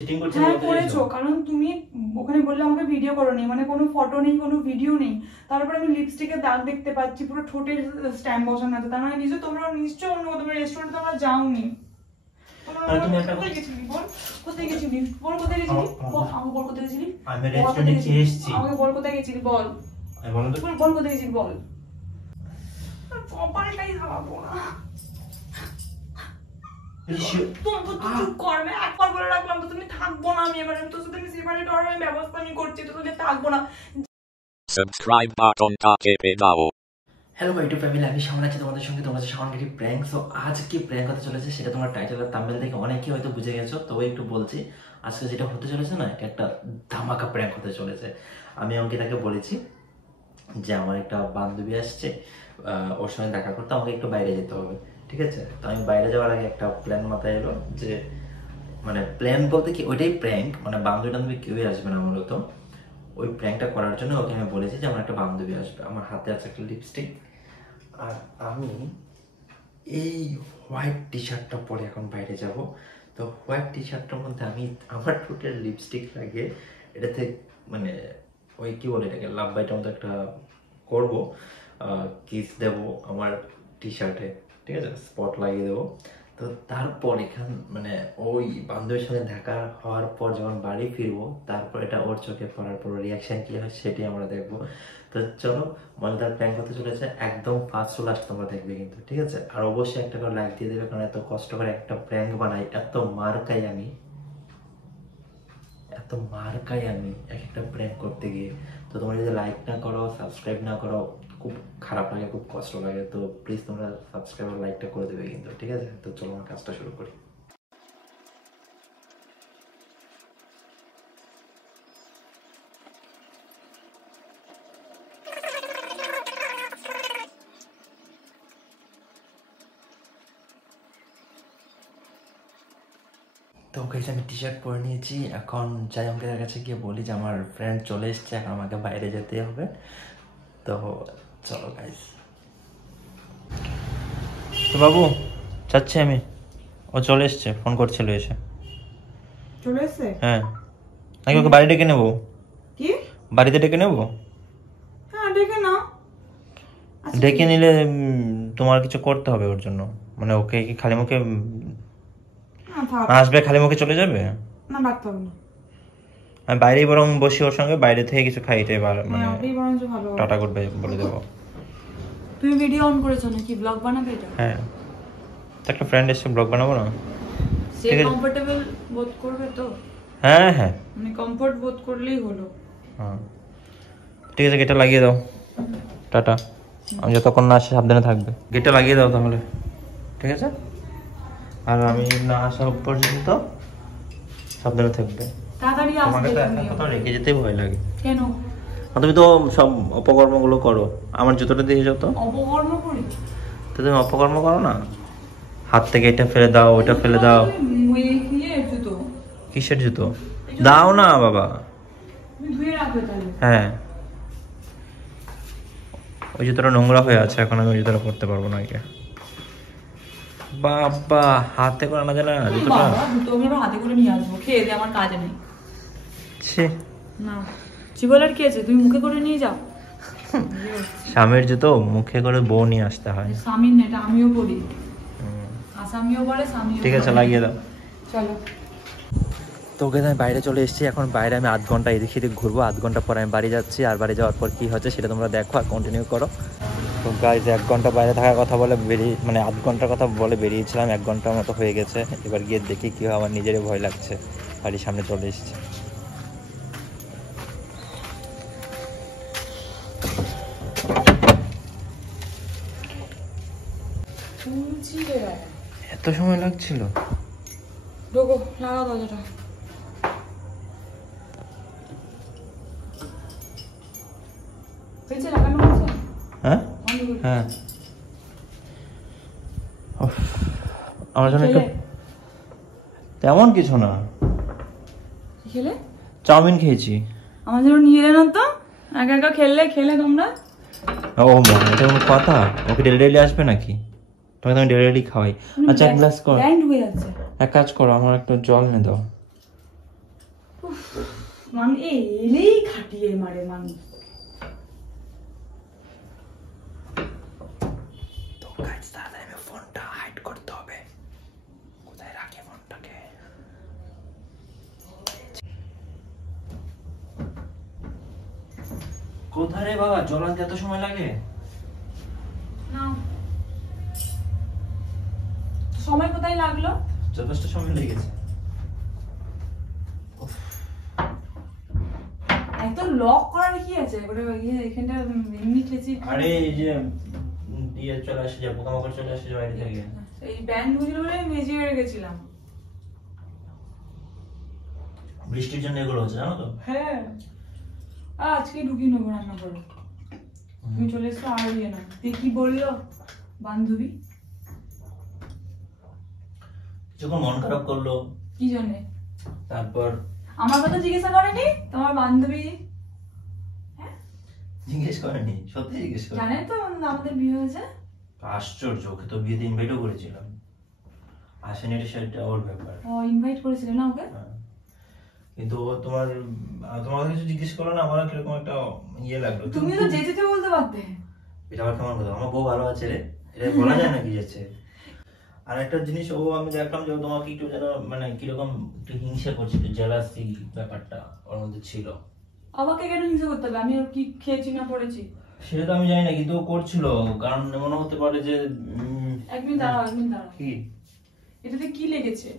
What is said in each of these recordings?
Cheating করছে হ্যাঁ করেছো, কারণ তুমি ওখানে বললে আমাকে ভিডিও করো নি, মানে কোনো ফটো নেই, কোনো ভিডিও নেই। তারপর আমি লিপস্টিকের দাগ দেখতে পাচ্ছি, পুরো ঠোঁটের স্ট্যাম্প বসানো আছে। তার মানে তোমরা নিশ্চয়ই অন্য কোথাও রেস্টুরেন্টে তোমরা যাওনি। কোথায় গেছিলি বল? কোথায় গেছিলি বল? কোথায় গেছিলি? আমাকে বল কোথায় গেছিলি? আমি রেস্টুরেন্টে খেয়ে এসেছি। আমাকে বল কোথায় গেছিলি বল। আমি বল তো বল কোথায় গেছিলি বল। কপালটাই হারাবো না। একবার বলে রাখলাম তো তুমি থাকবো না। আমি এবার তোর সাথে আমি সেপারেট হওয়ার ব্যবস্থা আমি করছি, তো তুমি থাকবো না। Subscribe button টাকে দাও। হ্যালো মাই টু ফ্যামিলি, আমি শাওন আছি তোমাদের সঙ্গে। তোমাদের শাওন কি প্র্যাঙ্ক। সো আজ কি প্র্যাঙ্ক হতে চলেছে সেটা তোমরা টাইটেল আর থাম্বনেল দেখে অনেকেই হয়তো বুঝে গেছো, তবে একটু বলছি। আজকে যেটা হতে চলেছে না, এটা একটা ধামাকা প্র্যাঙ্ক হতে চলেছে। আমি অঙ্কিতাকে বলেছি যে আমার একটা বান্ধবী আসছে, ওর সঙ্গে দেখা করতে আমাকে একটু বাইরে যেতে হবে, ঠিক আছে? তো আমি বাইরে যাওয়ার আগে একটা প্ল্যান মাথায় এলো, যে মানে প্ল্যান বলতে কি ওইটাই প্র্যাঙ্ক, মানে বান্ধবী টান্ধবী কেউই আসবে না মূলত। ওই প্র্যাঙ্কটা করার জন্য ওকে আমি বলেছি যে আমার একটা বান্ধবী আসবে, আমার হাতে আছে একটা লিপস্টিক, আর আমি এই হোয়াইট টি শার্টটা পরে এখন বাইরে যাব। তো হোয়াইট টি শার্টটার মধ্যে আমি আমার ঠোঁটের লিপস্টিক লাগিয়ে এটাতে মানে ওই কি বলে এটাকে লাভ বাইটার মতো একটা করবো, কিস দেবো আমার টি শার্টে, ঠিক আছে? স্পট লাগিয়ে দেবো। তো তারপর এখান মানে ওই বান্ধবীর সাথে দেখা হওয়ার পর যখন বাড়ি ফিরবো, তারপর এটা ওর চোখে পড়ার পর রিয়াকশন কি হয় সেটাই আমরা দেখবো। তো চলো, মজাদার প্র্যাঙ্ক হতে চলেছে, একদম ফার্স্ট টু লাস্ট তোমরা দেখবে কিন্তু, ঠিক আছে? আর অবশ্যই একটা করে লাইক দিয়ে দেবে, কারণ এত কষ্ট করে একটা প্র্যাঙ্ক বানাই, এত মার খাই আমি এক একটা প্র্যাঙ্ক করতে গিয়ে। তো তোমরা যদি লাইক না করো, সাবস্ক্রাইব না করো, খুব খারাপ লাগে, খুব কষ্ট লাগে। তো প্লিজ তোমরা সাবস্ক্রাইব আর লাইকটা করে দেবে কিন্তু, ঠিক আছে? তো চলো আমার কাজটা শুরু করি। তো গাইস আমি টি শার্ট পরে নিয়েছি, এখন যাই অঙ্কের কাছে গিয়ে বলি যে আমার ফ্রেন্ড চলে এসছে, এখন আমাকে বাইরে যেতে হবে। তো চলো গাইস। তো বাবু যাচ্ছি আমি, ও চলে এসছে, ফোন করছিল এসে। চলে এসছে? হ্যাঁ, নাকি ওকে বাড়ি ডেকে নেবো? কি বাড়িতে ডেকে নেবো? হ্যাঁ ডেকে নাও। ডেকে নিলে তোমার কিছু করতে হবে ওর জন্য, মানে ওকে কি খালি মুখে আসবে, খালি মুখে চলে যাবে? না ডাকতে হবে না, আমি বাইরেই বরং বসি ওর সঙ্গে, বাইরে থেকে কিছু খাইতে মানে ভালো টাটা করবে বলে দেবো। তুমি ভিডিও অন করেছো নাকি? ব্লগ বানাবে এটা? হ্যাঁ, তো একটা ফ্রেন্ড এসে ব্লগ বানাবো না? সে কমফোর্টেবল বোধ করবে তো? হ্যাঁ হ্যাঁ, মানে কমফোর্ট বোধ করলেই হলো। হ্যাঁ ঠিক আছে, গেটটা লাগিয়ে দাও। টাটা, আমি যতক্ষণ না আসি সাবধানে থাকবে। গেটটা লাগিয়ে দাও তাহলে, ঠিক আছে? আর আমি না আসা পর্যন্ত সাবধানে থাকবে। তাড়াতাড়ি তোমাকে আসবে তো তুমি। একটা কথা রেখে যেতেই ভয় লাগে। কেন? তুমি তো সব অপকর্মগুলো করো, আমার জুতোটা দিয়ে যাও তো। অপকর্ম করি? তো তুমি অপকর্ম করো না, হাত থেকে এটা ফেলে দাও, ওইটা ফেলে দাও। জুতো? কিসের জুতো? দাও না বাবা। তুমি ধুয়ে রাখবে তাহলে? হ্যাঁ, ওই জুতোটা নোংরা হয়ে আছে, এখন আমি ওই জুতোটা পরতে পারবো না। আগে বাবা, হাতে করে আনা যায় না জুতোটা? জুতো আমি হাতে করে নিয়ে আসবো, খেয়ে দিয়ে আমার কাজে নেই। ছি না, বলার কি আছে, তুমি মুখে করে নিয়ে যাও। স্বামীর জুতো মুখে করে বউ নিয়ে আসতে হয়। স্বামীর না, এটা আমিও পড়ি। আসামিও বলে, স্বামীও। ঠিক আছে, লাগিয়ে দাও। চলো। তো ওকে আমি বাইরে চলে এসেছি, এখন বাইরে আমি আধ ঘন্টা এদিক সেদিক ঘুরবো, আধ ঘন্টা পরে আমি বাড়ি যাচ্ছি। আর বাড়ি যাওয়ার পর কী হচ্ছে সেটা তোমরা দেখো আর কন্টিনিউ করো। তো গাইজ 1 ঘন্টা বাইরে থাকার কথা বলে মানে আধ ঘন্টার কথা বলে বেরিয়েছিলাম, 1 ঘন্টার মতো হয়ে গেছে। এবার গিয়ে দেখি কী হয়, আমার নিজেরই ভয় লাগছে। বাড়ির সামনে চলে এসেছি। এত সময় লাগছিল? ঢোকো, লাগাও দরজাটা। হয়েছে লাগানো হয়েছে? হ্যাঁ হ্যাঁ, আমার জন্য একটু তেমন কিছু না। খেলে? চাউমিন খেয়েছি। আমার জন্য নিয়ে এলে না তো, একা একা খেলে তোমরা। ও মা, এটা কোনো কথা? ওকে ডেলি ডেলি আসবে নাকি? তোমাকে তো আমি ডেলি ডেলি খাওয়াই। আচ্ছা এক গ্লাস কর, এক কাজ করো, আমার একটু জল এনে দাও। মানে এলেই খাটিয়ে মারে মানুষ। তো গাইস তাড়াতাড়ি আমি ফোনটা হাইড করতে হবে। কোথায় রাখি ফোনটাকে? কোথায় রে বাবা? জল আনতে এত সময় লাগে? না সময় কোথায় লাগলো? যথেষ্ট সময় লেগেছে। এত লক করার কি আছে? এখানটা এমনি ক্লেচি। আরে এই যে দিয়ে চলে আসে, যে পোকামাকড় চলে আসে বাইরে থেকে। এই ব্যান্ড গুলো বলে মেজিয়ে রেখেছিলাম। বৃষ্টির জন্য এগুলো হচ্ছে, জানো তো? হ্যাঁ আজকে ঢুকিয়ে নেবো রান্না করো। তুমি চলে এসো আর ইয়ে না। তুই কি বললো বান্ধবী? যখন মন খারাপ করলো। কি জন্য? তারপর আমার কথা জিজ্ঞাসা করেনি তোমার বান্ধবী? জিজ্ঞেস করেনি? সত্যি জিজ্ঞেস করে? জানে তো আমাদের বিয়ে হয়েছে। আশ্চর্য, ওকে তো বিয়েতে ইনভাইটও করেছিলাম। আসেনি, সেটা ওর ব্যাপার। ও ইনভাইট করেছিল না ওকে? কিন্তু ও তোমার কিছু জিজ্ঞেস করলো না, আমার কিরকম একটা ইয়ে লাগলো। তুমি তো যেতে বলতে পারতে। এটা আবার কেমন কথা? আমার বউ ভালো আছে রে, এটা বলা যায় না কি যাচ্ছে। আর একটা জিনিস আমি দেখলাম যে তোমাকে একটু যেন মানে কিরকম একটু হিংসা করছে, একটু জেলাসি ব্যাপারটা ওর মধ্যে ছিল। আমাকে কেন হিংসা করতে হবে? আমি আর কি খেয়েছি না পড়েছি? সেটা তো আমি জানি না, কিন্তু ও করছিল। কারণ মনে হতে পারে যে এক মিনিট দাঁড়াও। কি এটাতে কি লেগেছে?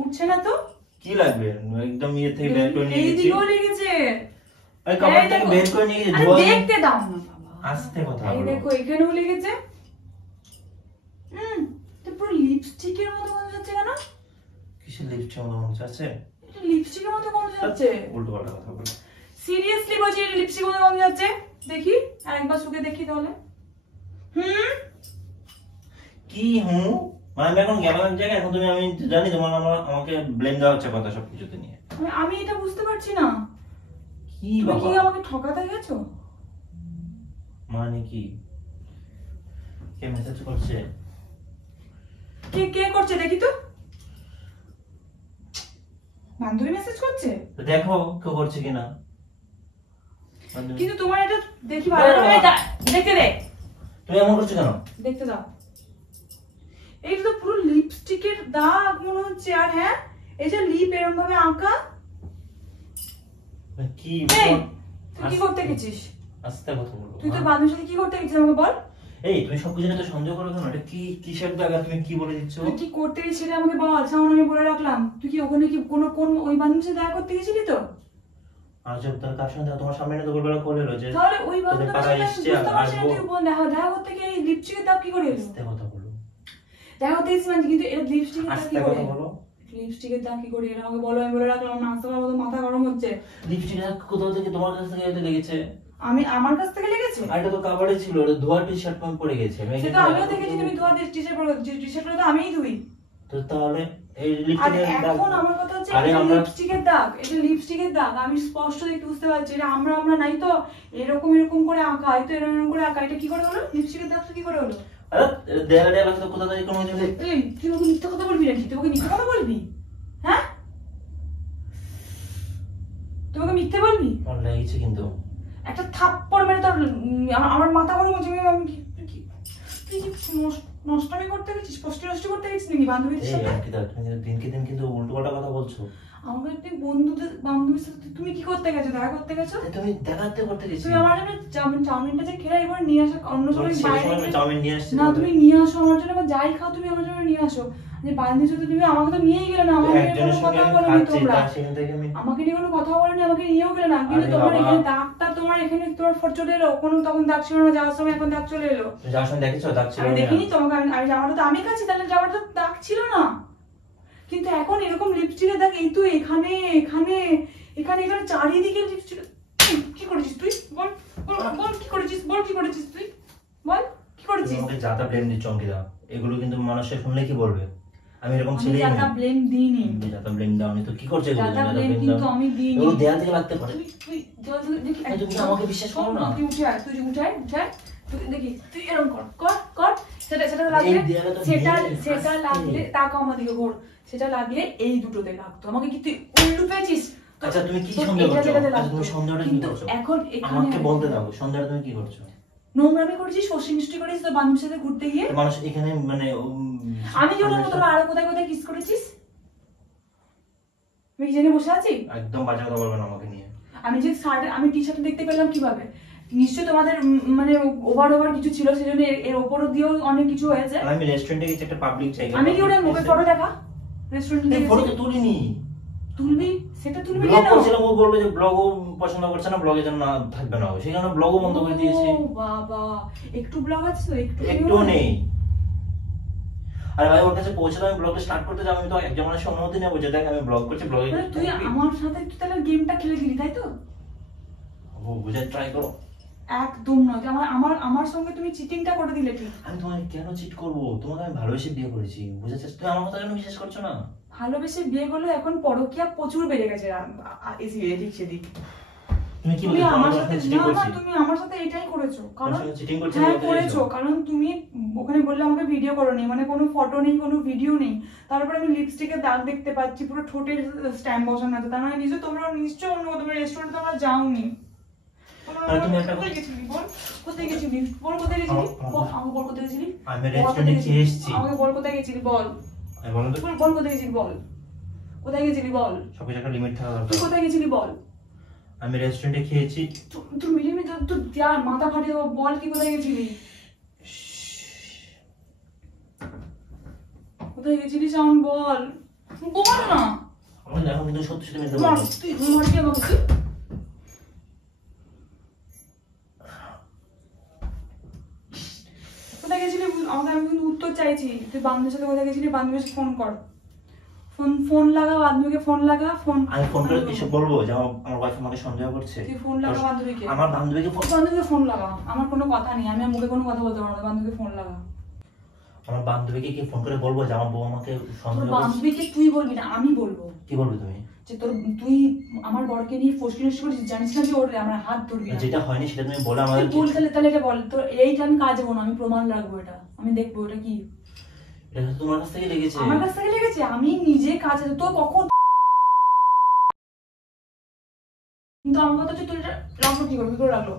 উঠছে না তো? কি লাগবে? একদম ইয়ে থেকে বের করে নিয়ে এই গেছি। দিকেও লেগেছে। এই কভার থেকে বের করে নিয়ে গেছি। আরে দেখতে দাও না বাবা। আস্তে কথা এই বলো। দেখো এখানেও লেগেছে। এটা পুরো লিপস্টিকের মতো গন্ধ যাচ্ছে কেন? কিসের লিপস্টিকের মতো মনে হচ্ছে? এটা লিপস্টিকের মতো গন্ধ যাচ্ছে। উল্টো পাল্টা কথা বলো। সিরিয়াসলি বলছি এটা লিপস্টিকের মতো গন্ধ যাচ্ছে। দেখি আরেকবার শুকে দেখি তাহলে। কি মানে আমি এখন গেলাম এক জায়গায়, এখন আমি জানি তোমার আমাকে ব্লেম দেওয়া হচ্ছে কথা সবকিছুতে নিয়ে। আমি এটা বুঝতে পারছি না। কি তুমি বাবা? কি আমাকে ঠকাতে গেছো? মানে কি? কে মেসেজ করছে? কে করছে দেখি তো। বান্ধবী মেসেজ করছে? তো দেখো কেউ করছে কিনা। কিন্তু তোমার এটা দেখি ভালো করে দেখতে দে। তুমি এমন করছো কেন? দেখতে দাও। এইটা তো পুরো লিপস্টিকের দাগ মনে হচ্ছে। আর হ্যাঁ এই যে লিপ এরকম ভাবে আঁকা। কি তুই কি করতে গেছিস? আস্তে কথা বলো। তুই তো বান্ধবীর সাথে কি করতে গেছিস আমাকে বল। এই তুমি সবকিছু নিয়ে তো সন্দেহ করো কেন? এটা কি কিসের দাগা? তুমি কি বলে দিচ্ছ? তুই কি করতে গেছিলি আমাকে বল। সামনে আমি বলে রাখলাম। তুই কি ওখানে কি কোন ওই বান্ধবীর সাথে দেখা করতে গেছিলি তো? আর জব তার কার সঙ্গে তোমার সামনে তো বলবেলা করে এলো যে তাহলে ওই তোদের বান্ধবীর পাড়ায় সাথে এসেছে বুঝতে পারছিস না আসবো। তুই বোন দেখা করতে গিয়ে এই লিপস্টিকের দাগ কি করে এলো? আস্তে কথা বলো। দেখা করতে গেছিস মানে কিন্তু এটা লিপস্টিকের দাগ আস্তে কি করে? কথা বলো। লিপস্টিকের দাগ কি করে এলো আমাকে বলো। আমি বলে রাখলাম না আসতে পারবো তো মাথা গরম হচ্ছে। লিপস্টিক কোথাও থেকে তোমার কাছ থেকে এটা লেগেছে? আমার কাছ থেকে লেগেছে? আর এটা তো কাভারে ছিল, ওটা ধোয়া টি-শার্ট পরে পড়ে গেছে। সেটা আমিও দেখেছি তুমি ধোয়া টি-শার্ট পরে। টি-শার্ট তো আমিই ধুই। তো তাহলে এই আর লিপস্টিকের দাগ। এখন আমার কথা হচ্ছে আরে এটা আমরা লিপস্টিকের দাগ। এটা লিপস্টিকের দাগ আমি স্পষ্ট দেখতে বুঝতে পারছি। এটা আমরা নাই তো এরকম করে আঁকা। এই তো এরকম করে আঁকা। এটা কি করে হলো? লিপস্টিকের দাগটা কি করে হলো? আরে দেয়ালে দেয়ালে তো কোথা থেকে কোনো জিনিস। এই তুই ওকে মিথ্যা কথা বলবি নাকি? তুই ওকে মিথ্যা কথা বলবি? হ্যাঁ তুই ওকে মিথ্যে বলবি? আমার লেগেছে কিন্তু। একটা থাপ্পড় মেরে তোর আমার মাথা গরম হচ্ছে। তুই কি নষ্টমি করতে গেছিস? নষ্ট করতে গেছিস নাকি বান্ধবীদের এই সাথে? অঙ্কিতা, তুমি দিনকে দিন কিন্তু উল্টোপাল্টা কথা বলছো। আমাকে তুই বান্ধবীর সাথে তুমি কি করতে গেছো? দেখা করতে গেছো? তুমি দেখাতে করতে গেছি। তুমি আমার জন্য চাউমিনটা যে খেলে একবার নিয়ে আসো। অন্য সময় বাইরে চাউমিন নিয়ে আসছি না তুমি নিয়ে আসো আমার জন্য। আমার যাই খাও তুমি আমার জন্য নিয়ে আসো। যে বান্ধবীর সাথে তুমি আমাকে তো নিয়েই গেলে না। আমাকে নিয়ে কোনো কথা বলোনি তোমরা। আমাকে নিয়ে কোনো কথা বলোনি। আমাকে নিয়েও গেলে না। কিন্তু তোমার এখানে দাগটা তোমার এখানে তোমার ফট চলে এলো। কোনো তখন দাগ ছিল না যাওয়ার সময়, এখন দাগ চলে এলো। যাওয়ার সময় দেখেছো দাগ ছিল? আমি দেখিনি তোমাকে। আমি যাওয়াটা তো আমি কাছি, তাহলে যাওয়াটা দাগ ছিল না। কিন্তু এখন এরকম লিপস্টিকের দাগ এই তো এখানে এখানে এখানে এখানে চারিদিকে লিপস্টিক। কি করেছিস তুই? বল বল কি করেছিস? বল কি করেছিস তুই? বল কি করেছিস? তোমাকে যাতা ব্লেম দিচ্ছ অঙ্কিতা। এগুলো কিন্তু মানুষে শুনলে কি বলবে? আমি এরকম আমি ছেলেই যাতা নই। ব্লেম দিইনি। যাতা ব্লেম দাও নি তো কি করছে এগুলো? যাতা ব্লেম কিন্তু আমি দিইনি। এগুলো দেয়া থেকে লাগতে পারে। তুই দেখি তুমি আমাকে বিশ্বাস করো না? তুই উঠে আয়। তুই উঠে আয় তুই দেখি তুই এরকম কর সেটা লাগলে সেটা লাগলে তাকাও আমার দিকে ঘোর। সেটা লাগলে এই দুটোতে লাগতো। আমাকে কি তুই উল্লু পেয়েছিস? তোর আচ্ছা তুমি কি সন্দেহ করছো? আচ্ছা তুমি সন্দেহটা কি করছো? এখন আমাকে বলতে দাও, সন্দেহটা তুমি কি করছো? নোংরামি করেছিস, ফষ্টি মিষ্টি করেছিস তোর বান্ধবীর সাথে ঘুরতে গিয়ে। মানুষ এখানে মানে আমি কি বলবো তোরা আরো কোথায় কোথায় কিস করেছিস? আমি কি জেনে বসে আছি? একদম বাজে কথা বলবে না আমাকে নিয়ে। আমি যে শার্ট আমি টি শার্ট দেখতে পেলাম কিভাবে? নিশ্চয়ই তোমাদের মানে ওভার কিছু ছিল, সেজন্য এর উপর দিয়েও অনেক কিছু হয়েছে। আমি রেস্টুরেন্টে গেছি একটা পাবলিক জায়গা। আমি কি ওটা মুখে ফটো দেখা রেস্টুরেন্টে এই ফটো তো তুলিনি। তুলবি, সেটা তুলবি ব্লগ কেন? করছিলাম, ও বললো যে ব্লগও পছন্দ করছে না, ব্লগে যেন না থাকবে না, সেই কারণে ব্লগও বন্ধ করে দিয়েছে। ও বাবা, একটু ব্লগ আছে তো? একটু নেই। আরে ভাই ওর কাছে পৌঁছালে আমি ব্লগটা স্টার্ট করতে যাব, আমি তো একজন মানুষের অনুমতি নেবো যে দেখ আমি ব্লগ করছি, ব্লগে তুই আমার সাথে তুই তাহলে গেমটা খেলে দিলি তাই তো? ও বুঝে ট্রাই করো। একদম নয়, আমার সঙ্গে তুমি চিটিংটা করে দিলে। ঠিক, আমি তোমাকে কেন চিট করব? তোমাকে আমি ভালোবেসে বিয়ে করেছি, বুঝেছিস? তুমি আমার কথা কেন বিশ্বাস করছো না? ভালোবেসে বিয়ে করলে এখন পরকীয়া প্রচুর বেড়ে গেছে এদিক সেদিক। তুমি কি তুমি বলছো? আমার সাথে তুমি আমার সাথে এটাই করেছো, কারণ চিটিং করছো? হ্যাঁ করেছো, কারণ তুমি ওখানে বললে আমাকে ভিডিও করোনি, মানে কোনো ফটো নেই, কোনো ভিডিও নেই। তারপর আমি লিপস্টিকের দাগ দেখতে পাচ্ছি, পুরো ঠোঁটের স্ট্যাম্প বসানো আছে। তার মানে তোমরা নিশ্চয়ই অন্য তোমার রেস্টুরেন্টে তোমরা যাওনি। তুমি একটা কোথায় গেছিলি বল? কোথায় গেছিলি বল? কোথায় গেছিলি? আমাকে বল কোথায় গেছিলি? আমি রেস্টুরেন্টে খেয়ে এসেছি। আমাকে বল কোথায় গেছিলি বল? আমি বলুন তো, বল কোথায় গেছিলি বল? কোথায় গেছিলি বল? সবকিছু একটা লিমিট থাকা তুই দরকার। কোথায় গেছিলি বল? আমি রেস্টুরেন্টে খেয়েছি। তুই মিলিমি তোর মাথা ফাটিয়ে দেবো, বল কি কোথায় গেছিলি? কোথায় গেছিলি শাওন বল, বল না। আমি এখন কিন্তু সত্যি সত্যি মিথ্যা মার, বলছি। তুই মার কি আমাকে তুই? কোথায় গেছিলি আমাকে? আমি কিন্তু উত্তর চাইছি। তুই বান্ধবীর সাথে কোথায় গেছিলি? বান্ধবীর ফোন কর, ফোন লাগা, বান্ধবীকে ফোন লাগা। আমি ফোন করে কিছু বলবো যে আমার ওয়াইফ আমাকে সন্দেহ করছে? তুই ফোন লাগা বান্ধবীকে। আমার বান্ধবীকে বান্ধবীকে ফোন লাগা। আমার কোনো কথা নেই, আমি মুখে কোনো কথা বলতে পারবো না। বান্ধবীকে ফোন লাগা। আমার বান্ধবীকে কি ফোন করে বলবো যে আমার বউ আমাকে সন্দেহ করছে? বান্ধবীকে তুই বলবি না, আমি বলবো। কি বলবে তুমি? যে তুই আমার বরকে নিয়ে ফষ্টি নষ্টি করেছিস, জানিস না যে ওর আমার হাত ধরবি না। যেটা হয়নি সেটা তুমি বলে আমাদের বল, তাহলে এটা বল। তো এইটা আমি কাজ যাবো না, আমি প্রমাণ রাখবো, এটা আমি দেখবো এটা কি। এটা তো তোমার কাছ থেকে লেগেছে। আমার কাছ থেকে লেগেছে, আমি নিজে কাজ তো কখন। কিন্তু আমার কথা হচ্ছে তুই এটা রাখলো কি করবি, করে রাখলো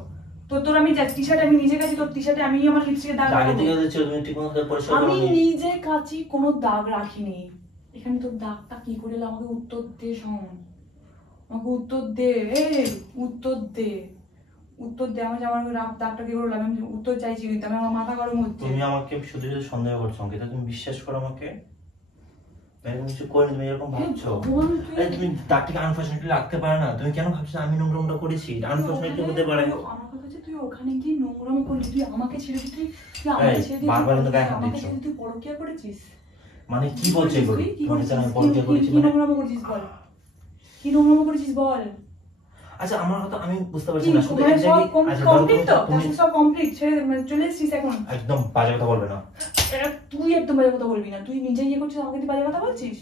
তোর আমি টি শার্ট আমি নিজে কাছি, তোর টি শার্টে আমি আমার লিপস্টিকের দাগ আগে থেকে ছিল, তুমি ঠিক মতো পরিষ্কার আমি করোনি। নিজে কাছি, কোনো দাগ রাখিনি এখানে। তোর দাগটা কি করে এলো? আমাকে উত্তর দে শোন, আমাকে উত্তর দে, উত্তর দে, উত্তর দে। আমার দাগটা কি করলাম? আমি উত্তর চাইছি, কিন্তু আমি আমার মাথা গরম হচ্ছে। তুমি আমাকে শুধু শুধু সন্দেহ করছো অঙ্কিতা, তুমি বিশ্বাস করো আমাকে। আমি কিছু করিনি, তুমি এরকম ভাবছো। আরে তুমি দাগটাকে আনফরচুনেটলি রাখতে পারে না, তুমি কেন ভাবছো আমি নোংরামটা করেছি? আনফরচুনেটলি হতে পারে। আমার কথা হচ্ছে তুই ওখানে গিয়ে নোংরামি করলি, তুই আমাকে ছেড়ে তুই আমাকে ছেড়ে বারবার কিন্তু গায়ে হাত আমাকে দিচ্ছ। ছেড়ে তুই পরকীয়া করেছিস। মানে কি বলছো এগুলো? কি মানে করেছিস? আমি পরকীয়া করেছি কি মানে? নোংরামি করেছিস বল, কি নোংরামি করেছিস বল। আচ্ছা আমার কথা আমি বুঝতে পারছি না, শুধু এক সব জায়গায় আচ্ছা ধরো কমপ্লিট তো, তুমি সব কমপ্লিট, ছেড়ে চলে এসেছিস এখন। একদম বাজে কথা বলবে না। তুই একদম বাজে কথা বলবি না, তুই নিজে ইয়ে করছিস, আমাকে তুই বাজে কথা বলছিস।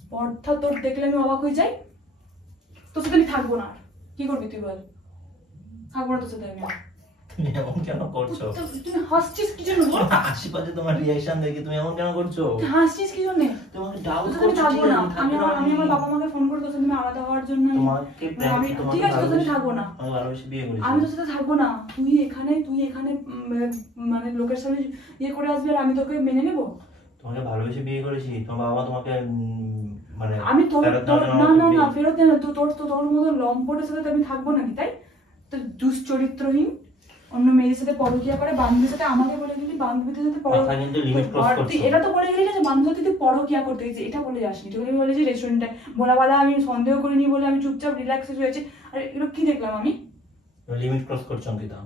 স্পর্ধা তোর দেখলে আমি অবাক হয়ে যাই। তোর সাথে আমি থাকবো না। কি করবি তুই বল? থাকবো না তোর সাথে আমি। তুমি এমন কেন করছো? তুমি হাসছিস কি জন্য বল? আশেপাশে তোমার রিঅ্যাকশন দেখে তুমি এমন কেন করছো? তুই হাসছিস কি জন্য? তোমাকে ডাউট তোর সাথে করছো। থাকবো ঠিক না। আছে আমি আমার বাবা মাকে ফোন করে তোর সাথে তুমি আলাদা হওয়ার জন্য তোমাকে ঠিক আছে, তোর সাথে থাকবো না। আমি ভালোবেসে বিয়ে করেছি। আমি তোর সাথে থাকবো না। তুই এখানে মানে লোকের সামনে ইয়ে করে আসবি আর আমি তোকে মেনে নেবো? তোমাকে ভালোবেসে বিয়ে করেছি, তোমার বাবা তোমাকে মানে আমি তোর না ফেরত দে না। তোর মতো লম্পটের সাথে আমি থাকবো নাকি? তাই তোর দুশ্চরিত্রহীন অন্য মেয়েদের সাথে পরকীয়া করে, বান্ধবীর সাথে আমাকে বলে দিলি বান্ধবীদের সাথে এটা তো বলে গেলি না যে বান্ধবীর সাথে পরকীয়া করতে গেছি, এটা বলে যাসনি। তুই বলেছি রেস্টুরেন্টে বলা আমি সন্দেহ করিনি বলে আমি চুপচাপ রিল্যাক্স হয়েছি। আর এগুলো কি দেখলাম আমি? লিমিট ক্রস করছো অঙ্কিতা।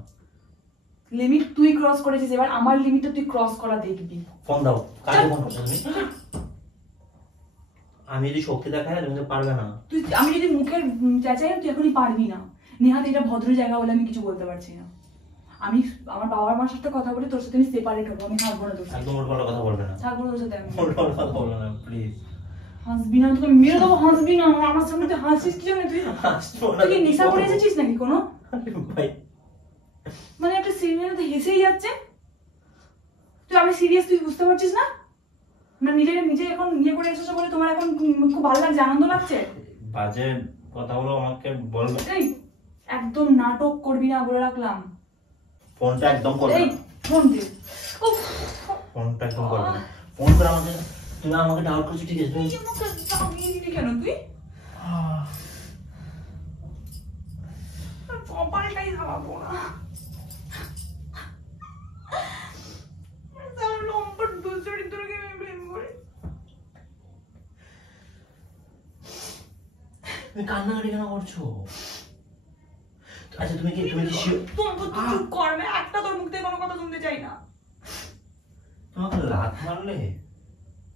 লিমিট তুই ক্রস করেছিস, এবার আমার লিমিটটা তুই ক্রস করা দেখবি। ফোন দাও। কাকে ফোন করছো তুমি? আমি যদি শক্তি দেখাই তুমি তো পারবে না। আমি যদি মুখের চেঁচাই তুই এখনই পারবি না। নেহাত এটা ভদ্র জায়গা বলে আমি কিছু বলতে পারছি না। আমি আমার বাবার মার সাথে কথা বলে তোর সাথে আমি সেপারেট হবো। আমি থাকবো না তোর সাথে। একদম উল্টো কথা বলবে না। থাকবো তোর সাথে আমি। উল্টো কথা বলবে না প্লিজ। হাসবি না, তোকে মেরে দেবো। হাসবি না, আমার সামনে তুই হাসছিস কি জন্য? তুই কি নেশা করে এসেছিস নাকি কোনো? ভাই মানে একটা সিরিয়াল তো হেসেই যাচ্ছে। তুই আমি সিরিয়াস, তুই বুঝতে পারছিস না? মানে নিজে এখন ইয়ে করে এসেছো বলে তোমার এখন খুব ভালো লাগছে, আনন্দ লাগছে? বাজে কথাগুলো আমাকে বলবে। এই একদম নাটক করবি না বলে রাখলাম। ফোনটা একদম করবে এই না। ফোন দে। উফ, ফোনটা একদম করবে না। ফোন করে আমাকে, তুমি আমাকে ডাউট করছো, ঠিক আছে? তুই আমাকে জানিয়ে দিলি কেন তুই? কপালটাই ঝামাবো না। তার লম্পট দুচরিত্রকে আমি প্রেম করি। তুমি কান্নাকাটি কেন করছো? আচ্ছা তুমি কি চুপ কর, আমি একটা তোর মুখ থেকে কোনো কথা শুনতে চাই না। তোমাকে লাত মারলে?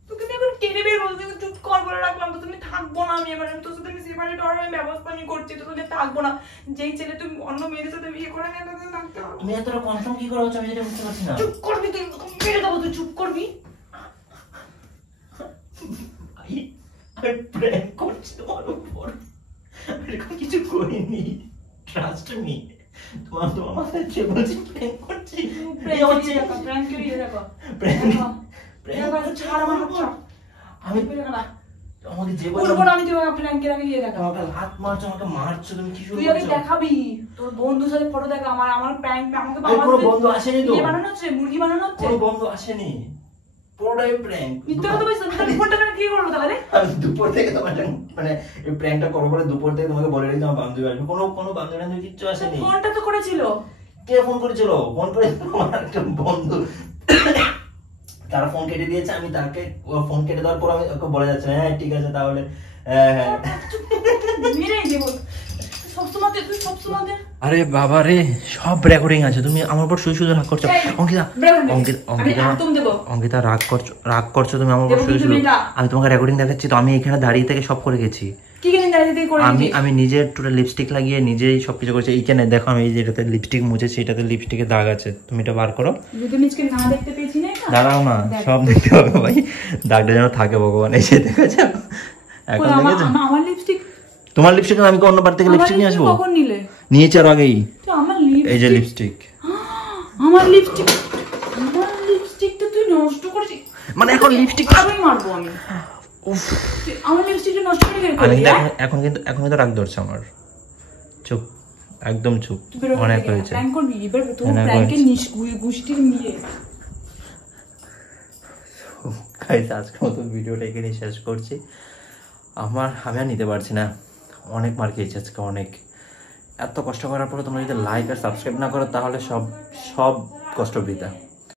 তোকে আমি এখন কেটে বের বলছি, চুপ কর বলে রাখলাম। তো তুমি থাকবো না, আমি এবার তোর সাথে আমি সেপারেট হওয়ার ব্যবস্থা আমি করছি, তোর সাথে থাকবো না। যেই ছেলে তুমি অন্য মেয়েদের সাথে বিয়ে করে নেয় তাদের থাকতে হবে। তুমি এতটা কনফার্ম কি করে হচ্ছে আমি যেটা বুঝতে পারছি না। চুপ করবি তুই, মেরে দেবো, তুই চুপ করবি। আমি প্র্যাঙ্ক করছি তোমার উপর, এরকম কিছু করিনি, ট্রাস্ট মি। তোমার মাথায় যে বলছি প্র্যাঙ্ক করছি, আমি আমাকে যে বলছো আমি তোমাকে প্র্যাঙ্কের আগে দিয়ে দেখাবো। আমাকে হাত মারছো, আমাকে মারছো, তুমি কি শুরু তুই আগে করছো? দেখাবি তোর বন্ধুর সাথে ফটো দেখা। আমার প্র্যাঙ্ক আমাকে আরে কোনো বন্ধু আসেনি তো, বানানো হচ্ছে, মুরগি বানানো হচ্ছে। কোনো বন্ধু আসেনি, পুরোটাই প্র্যাঙ্ক। মিথ্যা কথা বলছিস, তাহলে ফোনটা কেন কি করবো তাহলে? আমি দুপুর থেকে তোমার মানে এই প্র্যাঙ্কটা করবো বলে দুপুর থেকে তোমাকে বলে রেখেছি আমার বান্ধবী আসবে। কোনো বান্ধবী কিচ্ছু আসেনি। ফোনটা তো করেছিল। কে ফোন করেছিল? ফোন করে আমার একটা বন্ধু, তার ফোন কেটে দিয়েছে। আমি তাকে ফোন কেটে দেওয়ার পর আমি ওকে বলে যাচ্ছি, হ্যাঁ ঠিক আছে তাহলে, হ্যাঁ। মেরেই দেবো সবসময়, তুই সবসময়। আরে বাবা রে, সব রেকর্ডিং আছে, তুমি আমার উপর শুধু শুধু রাগ করছো। অঙ্কিতা, অঙ্কিতা রাগ করছো তুমি আমার উপর শুধু শুধু। আমি তোমাকে রেকর্ডিং দেখাচ্ছি তো, আমি এখানে দাঁড়িয়ে থেকে সব করে গেছি। আমি নিজের টোটাল লিপস্টিক লাগিয়ে নিজেই সবকিছু করেছি। এইখানে দেখো, আমি এই যেটাতে লিপস্টিক মুছেছি এটাতে লিপস্টিকের দাগ আছে, তুমি এটা বার করো। দাঁড়াও না, সব দেখতে হবে ভাই, দাগটা যেন থাকে ভগবান। এই যে দেখো, এখন দেখেছো আমার লিপস্টিক, তোমার লিপস্টিক। আমি কি অন্য বার থেকে লিপস্টিক নিয়ে আসবো? কখন নিলে? নিয়েছি আর আগেই। আমার এই যে লিপস্টিক, আমার লিপস্টিকটা তুই নষ্ট করেছিস। মানে এখন লিপস্টিক আমি মারবো আমি। উফ, আমার লিপস্টিকটা নষ্ট করে গেলি। এখন কিন্তু রাগ ধরছে আমার। চুপ, একদম চুপ, অনেক হয়েছে। প্র্যাঙ্ক করবি এবার, তোর প্র্যাঙ্কের গুষ্টির নিয়ে। গাইস, আজকের মতো ভিডিওটা এখানে শেষ করছি। আমি আর নিতে পারছি না, অনেক মার খেয়েছি আজকে, অনেক। এত কষ্ট করার পরে তোমরা যদি লাইক আর সাবস্ক্রাইব না করো তাহলে সব কষ্ট বৃথা।